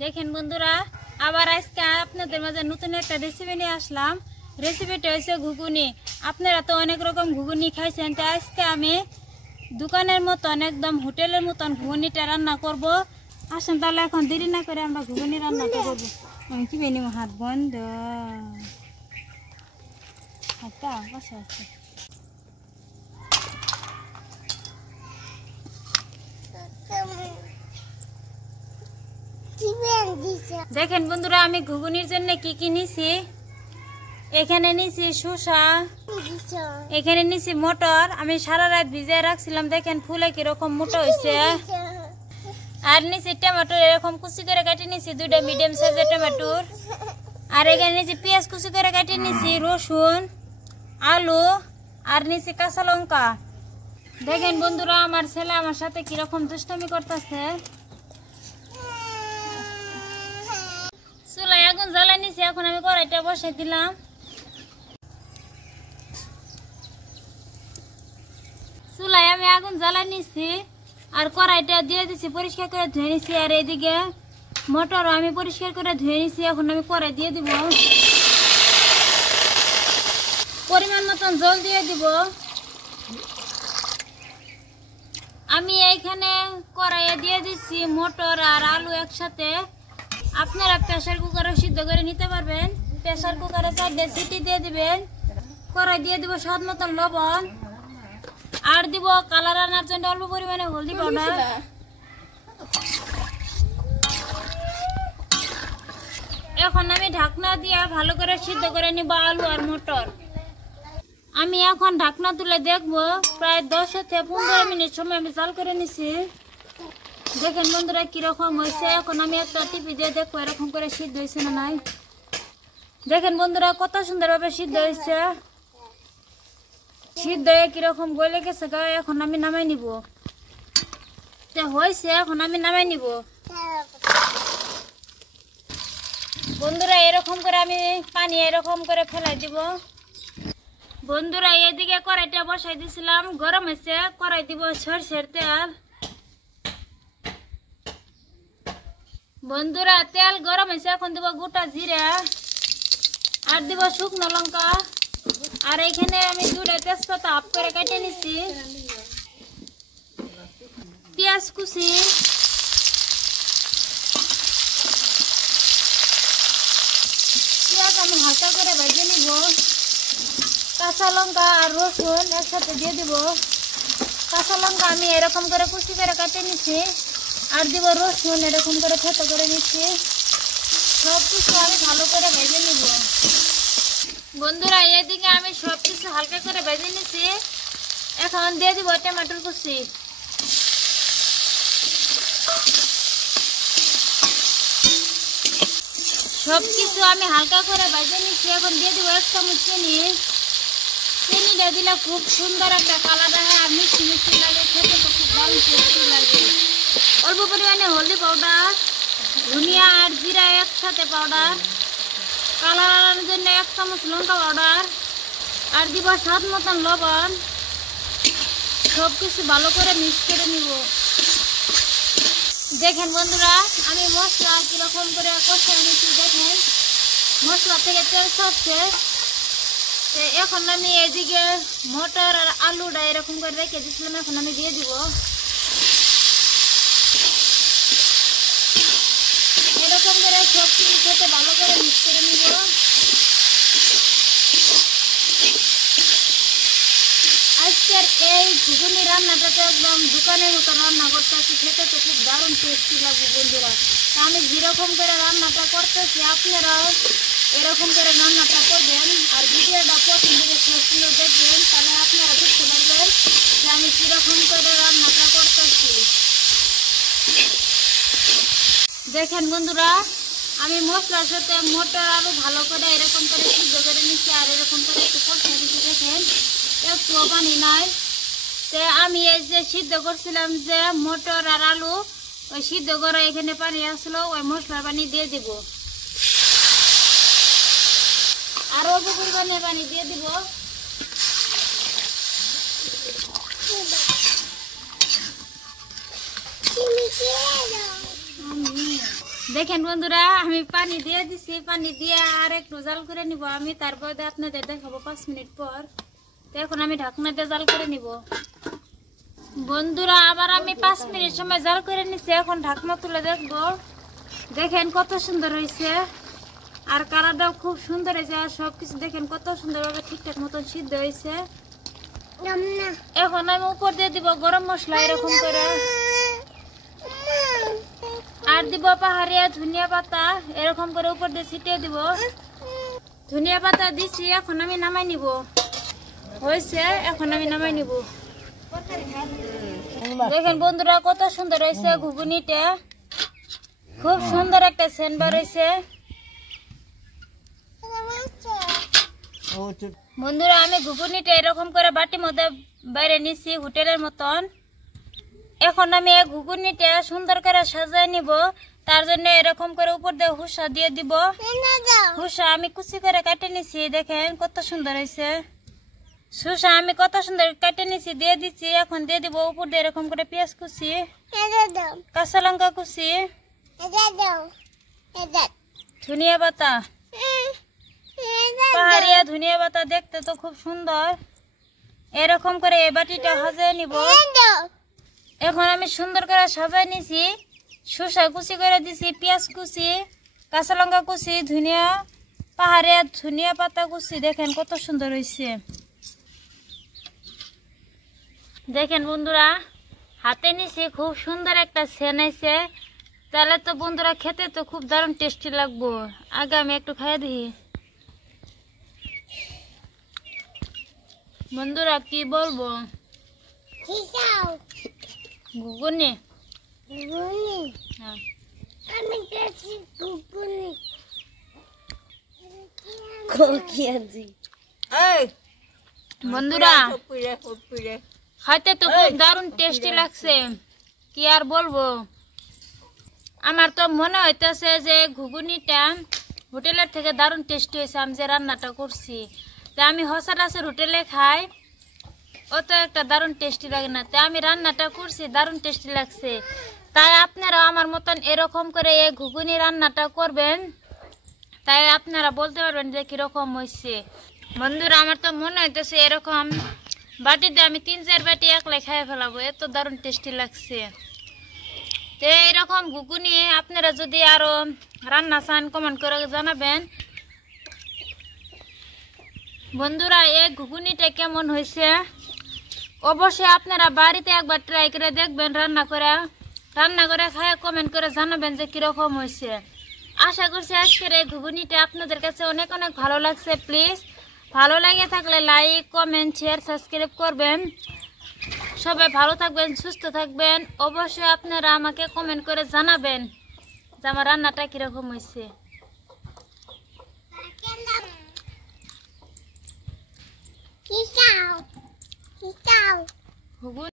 দেখেন বন্ধুরা, আবার আজকে আপনাদের মাঝে নতুন একটা রেসিপি নিয়ে আসলাম। রেসিপিটা হচ্ছে ঘুগনি। আপনারা তো অনেক রকম ঘুগনি খাইছেন, তো আজকে আমি দোকানের মতন একদম হোটেলের মতন ঘুগনিটা রান্না করব। আসেন তাহলে এখন দেরি না করে আমরা ঘুগনি রান্নাটা করবো। আমি কি বেনি হাত বন্ধ হাতটা বসে আছে। দেখেন বন্ধুরা, আমি ঘুগনির জন্য কি কি নিছি। এখানে নিছি শসা, এখানে নিছি মটর। আমি সারা রাত ভিজিয়ে রাখছিলাম, দেখেন ফুলে কিরকম মোটা হয়েছে। আর নিছি টমেটো, এরকম কুচি করে কাটি নিছি, দুইটা মিডিয়াম সাইজের টমেটোর। আর এখানে নিছি পেঁয়াজ কুচি করে কাটি নিছি, রসুন, আলু আর নিছি কাঁচা লঙ্কা। দেখেন বন্ধুরা, আমার ছেলে আমার সাথে কিরকম দুষ্টামি করতেছে। চুলায় আগুন জ্বালাই নিছি, এখন আমি কড়াইটা বসাই দিলাম। চুলায় আমি আগুন জ্বালাই নিছি আর কড়াইটা দিয়ে দিছি, পরিষ্কার করে ধুয়ে নিছি। আর এইদিকে মটরও আমি পরিষ্কার করে ধুয়ে নিছি। এখন আমি কড়াই দিয়ে দিব, পরিমাণ মতন জল দিয়ে দিব। আমি এইখানে কড়াইয়ে দিয়ে দিচ্ছি মটর আর আলু একসাথে। আপনারা প্রেসার কুকারে সিদ্ধ করে নিতে পারবেন। প্রেসার কুকারে 4টা সিটি দিয়ে দিবেন। কড়াই দিয়ে দিব স্বাদ মতন লবণ, আর দিব কালার আনার জন্য অল্প পরিমাণে হলদি পাউডার। এখন আমি ঢাকনা দিয়ে ভালো করে সিদ্ধ করে নিব আলু আর মটর। আমি এখন ঢাকনা তুলে দেখবো, প্রায় 10 থেকে 15 মিনিট সময় আমি জাল করে নিছি। দেখেন বন্ধুরা কিরকম হয়েছে। এখন আমি একটা টিপি দিয়ে দেখবো এরকম করে সিদ্ধ হয়েছে না নাই। দেখেন বন্ধুরা কত সুন্দরভাবে সিদ্ধ হয়েছে। সিদ্ধ হয়ে কিরকম গলে গেছে। এখন আমি নামাই নিব, হয়েছে। এখন আমি নামাই নিব বন্ধুরা। এরকম করে আমি পানি এরকম করে ফেলাই দিব। বন্ধুরা এদিকে কড়াইটা বসাই দিছিলাম, গরম হয়েছে। কড়াই দিব সরষের তেল। বন্ধুরা তেল গরম হয়েছে, এখন দিব গোটা জিরা আর দিব শুকনো লঙ্কা। আর এখানে আমি 2টা তেজপাতা হাফ করে কেটে নিছি। পেঁয়াজ কুচি, পেঁয়াজ আমি হালকা করে ভেজে নিব। কাঁচা লঙ্কা আর রসুন একসাথে দিয়ে দিব। কাঁচা লঙ্কা আমি এরকম করে কুচি করে কেটে নিচ্ছি। আর দিব রসুন, এরকম করে ছোট করে নিচ্ছি। সব কিছু আমি ভালো করে ভেজে নিব। বন্ধুরা এদিকে আমি সব কিছু হালকা করে ভেজে নিচ্ছি। এখন দিয়ে দিব টমেটোর কুচি। সব কিছু আমি হালকা করে ভেজে নিচ্ছি। এখন দিয়ে দিব 1 চামচ চিনি। চিনিটা দিলে খুব সুন্দর একটা কালার হয় আর মিষ্টি মিষ্টি লাগে, খেতে তো খুব দারুণ টেস্টি লাগে। অল্প পরিমাণে হলদি পাউডার, ধনিয়া আর জিরা একসাথে পাউডার, কালার আনার জন্য 1 চামচ লঙ্কা পাউডার, আর দিব স্বাদ মতন লবণ। সব কিছু ভালো করে মিক্স করে নিব। দেখেন বন্ধুরা আমি মশলা কিরকম করে কষে নিচ্ছি। দেখেন মশলা থেকে তেল ছাড়ছে। এখন আমি এদিকে মটর আর আলুটা এরকম করে রেখে দিচ্ছিলাম, এখন আমি দিয়ে দিব। এরকম করে সব কিছু খেতে ভালো করে মিক্স করে নিব। আজকের এই ঘুগনি রান্নাটা তো একদম দোকানের মতো রান্না করতেছি, খেতে তো খুব দারুণ টেস্টি লাগবে বন্ধুরা। তা আমি যেরকম করে রান্নাটা করতেছি আপনারাও এরকম করে রান্নাটা করবেন। আর ভিডিওটা প্রথম থেকে শেষ পর্যন্ত দেখবেন, তাহলে আপনারা বুঝতে পারবেন যে আমি কিরকম করে রান্নাটা করতেছি। দেখেন বন্ধুরা আমি মশলার সাথে মটর আলু ভালো করে এরকম করে সিদ্ধ করে নিচ্ছি। আর এরকম করে একটু কষিয়ে নিচ্ছি। দেখেন একটুও পানি নাই। তো আমি এই যে সিদ্ধ করছিলাম যে মটর আর আলু, ওই সিদ্ধ করা এখানে পানি আসলো, ওই মশলার পানি দিয়ে দিব। আর অল্প পরিমাণে পানি দিয়ে দিব। দেখেন বন্ধুরা আমি পানি দিয়ে দিছি, পানি দিয়ে আর একটু জাল করে নিব আমি, তারপর আপনাদের দেখাবো 5 মিনিট পর। তো এখন আমি ঢাকনা দিয়ে জাল করে নিব বন্ধুরা। আবার আমি 5 মিনিট সময় জাল করে নিছি, এখন ঢাকনা তুলে দেখবো। দেখেন কত সুন্দর হয়েছে, আর কালারটাও খুব সুন্দর হয়েছে, আর সবকিছু দেখেন কত সুন্দরভাবে ঠিকঠাক মতন সিদ্ধ হয়েছে। এখন আমি উপর দিয়ে দিব গরম মশলা এরকম করে, আর দিব পাহাড়িয়া ধনিয়া পাতা এরকম করে উপর দিয়ে ছিটিয়ে দিব। ধনিয়া পাতা দিছি, এখন আমি নামাই নিব। হয়েছে, এখন আমি নামাই নিব। দেখেন বন্ধুরা কত সুন্দর হয়েছে ঘুগনিটা, খুব সুন্দর একটা সেন্ট বার হয়েছে বন্ধুরা। আমি ঘুগনিটা এরকম করে বাটির মধ্যে বাইরে নিছি হোটেলের মতন। এখন আমি এই ঘুগনিটা সুন্দর করে সাজাই নিব, তার জন্য এরকম করে উপর দিয়ে হুসা দিয়ে দিব। হুসা আমি কুচি করে কাটে নিছি, দেখেন কত সুন্দর হয়েছে। সুসা আমি কত সুন্দর কাটে নিছি, দিয়ে দিচ্ছি। এখন দিয়ে দিব উপর দিয়ে এরকম করে পেঁয়াজ কুচি, কাঁচা লঙ্কা কুচি, ধনিয়া পাতা, পাহাড়িয়া ধনিয়া পাতা, দেখতে তো খুব সুন্দর। এরকম করে এই বাটিটা সাজাই নিব। এখন আমি সুন্দর করে সাজাই নিছি, শসা কুচি করে দিছি, পেঁয়াজ কুচি, কাঁচা লঙ্কা কুচি, ধনিয়া, পাহাড়িয়া ধনিয়া পাতা কুচি। দেখেন কত সুন্দর হয়েছে। দেখেন বন্ধুরা হাতে নিছি, খুব সুন্দর একটা সেন হয়েছে। তাহলে তো বন্ধুরা খেতে তো খুব দারুণ টেস্টি লাগবো। আগে আমি একটু খাইয়ে দিই বন্ধুরা, কি বলবো। ঘুগনি বন্ধুরা খাইতে তো খুব দারুণ টেস্টি লাগছে, কি আর বলবো। আমার তো মনে হইতেছে যে ঘুগনিটা হোটেলের থেকে দারুণ টেস্টি হয়েছে, আমি যে রান্নাটা করছি। তা আমি সচরাচর হোটেলে খাই, অত একটা দারুণ টেস্টি লাগে না। তাই আমি রান্নাটা করছি, দারুণ টেস্টি লাগছে। তাই আপনারাও আমার মতন এরকম করে এই ঘুগনি রান্নাটা করবেন, তাই আপনারা বলতে পারবেন যে কিরকম হয়েছে। বন্ধুরা আমার তো মনে হইতেছে এরকম বাটিতে আমি 3-4 বাটি একলাই খাইয়ে ফেলাবো, এত দারুণ টেস্টি লাগছে। তো এইরকম ঘুগনি আপনারা যদি আরো রান্না চান কমেন্ট করে জানাবেন। বন্ধুরা এই ঘুগনিটা কেমন হয়েছে অবশ্যই আপনারা বাড়িতে একবার ট্রাই করে দেখবেন, রান্না করে খায় কমেন্ট করে জানাবেন যে কিরকম হয়েছে। আশা করছি আজকের এই ঘুগনিটা আপনাদের কাছে অনেক অনেক ভালো লাগছে। প্লিজ ভালো লাগে থাকলে লাইক, কমেন্ট, শেয়ার, সাবস্ক্রাইব করবেন। সবাই ভালো থাকবেন, সুস্থ থাকবেন। অবশ্যই আপনারা আমাকে কমেন্ট করে জানাবেন যে আমার রান্নাটা কিরকম হয়েছে।